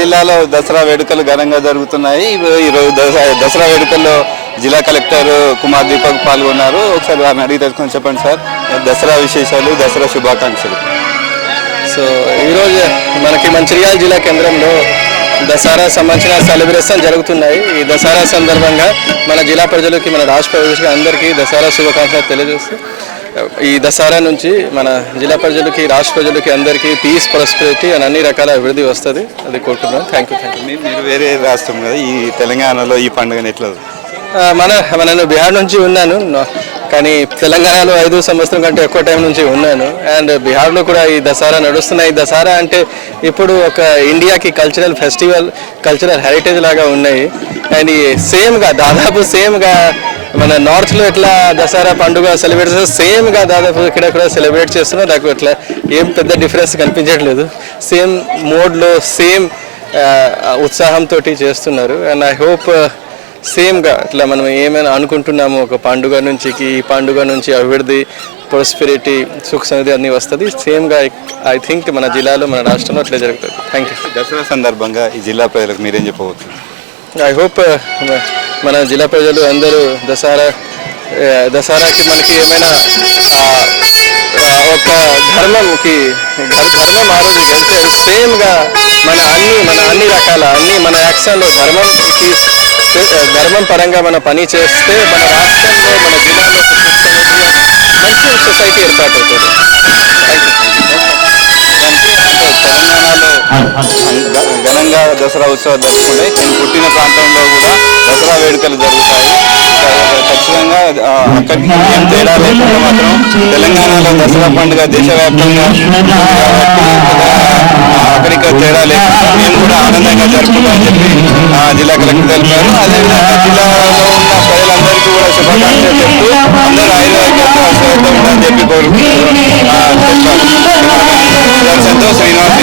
జిల్లాలో దసరా వేడుకలు ఘనంగా జరుగుతున్నాయి. ఈరోజు దసరా వేడుకల్లో జిల్లా కలెక్టర్ కుమార్ దీపక్ పాల్గొన్నారు. ఒకసారి వారిని అడిగి తెలుసుకొని చెప్పండి సార్, దసరా విశేషాలు, దసరా శుభాకాంక్షలు. సో ఈరోజు మనకి మంచిర్యాల జిల్లా కేంద్రంలో దసరా సంబంధించిన సెలబ్రేషన్ జరుగుతున్నాయి. ఈ దసరా సందర్భంగా మన జిల్లా ప్రజలకి, మన రాష్ట్ర ప్రజలకి అందరికీ దసరా శుభాకాంక్షలు తెలియజేస్తూ, ఈ దసరా నుంచి మన జిల్లా ప్రజలకి, రాష్ట్ర ప్రజలకి అందరికీ పీస్, ప్రాస్పెరిటీ అని అన్ని రకాల అభివృద్ధి వస్తుంది. అది కోరుకుంటున్నాను. Thank you. మీరు వేరే రాష్ట్రం కదా, ఈ తెలంగాణలో ఈ పండుగను ఎట్లా? నేను బీహార్ నుంచి ఉన్నాను, కానీ తెలంగాణలో 5 సంవత్సరం కంటే ఎక్కువ టైం నుంచి ఉన్నాను. అండ్ బీహార్లో కూడా ఈ దసరా నడుస్తున్నాయి. దసరా అంటే ఇప్పుడు ఒక ఇండియాకి కల్చరల్ ఫెస్టివల్, కల్చరల్ హెరిటేజ్ లాగా ఉన్నాయి. అండ్ సేమ్గా, దాదాపు సేమ్గా మన నార్త్లో ఎట్లా దసరా పండుగ సెలబ్రేట్ చేస్తారు, సేమ్గా దాదాపు ఇక్కడ కూడా సెలబ్రేట్ చేస్తున్నారు. నాకు ఇట్లా ఏం పెద్ద డిఫరెన్స్ కనిపించట్లేదు. సేమ్ మోడ్లో, సేమ్ ఉత్సాహంతో చేస్తున్నారు. అండ్ ఐ హోప్ సేమ్గా ఇట్లా మనం ఏమైనా అనుకుంటున్నాము ఒక పండుగ నుంచి, ఈ పండుగ నుంచి అభివృద్ధి, ప్రాస్పెరిటీ, సుఖ సమృద్ధి అన్నీ వస్తుంది. సేమ్గా ఐ థింక్ మన జిల్లాలో, మన రాష్ట్రంలో అట్లా జరుగుతుంది. Thank you. దసరా సందర్భంగా ఈ జిల్లా ప్రజలకు మీరేం చెప్పవచ్చు? ఐ హోప్ మన జిల్లా ప్రజలు అందరూ దసరాకి మనకి ఏమైనా ఒక ధర్మం ఆ రోజు గెలిచే సేమ్గా మన అన్ని రకాల మన యాక్షన్లో ధర్మం పరంగా మన పని చేస్తే మన రాష్ట్రంలో, మన జిల్లాలో మంచి సొసైటీ ఏర్పాటవుతుంది. Thank you. తెలంగాణలో ఘనంగా దసరా ఉత్సవాలు జరుపుకుంటాయి. నేను పుట్టిన ప్రాంతంలో కూడా దసరా వేడుకలు జరుగుతాయి. ఖచ్చితంగా అక్కడికి ఏం తేడా లేకుండా మాత్రం తెలంగాణలో దసరా పండుగ దేశవ్యాప్తంగా అక్కడికి తేడా లేకుండా మేము కూడా ఆనందంగా జరుపుకుంటామని చెప్పి జిల్లా కలెక్టర్ తెలిపారు. అదేవిధంగా జిల్లాలో ఉన్న ప్రజలందరికీ కూడా శుభాకాంక్షలు చెప్తూ అందరూ ఆయుర్వేదంగా ఉందని చెప్పి కోరుకుంటున్నారు. సంతోష్ శ్రీనివాస్.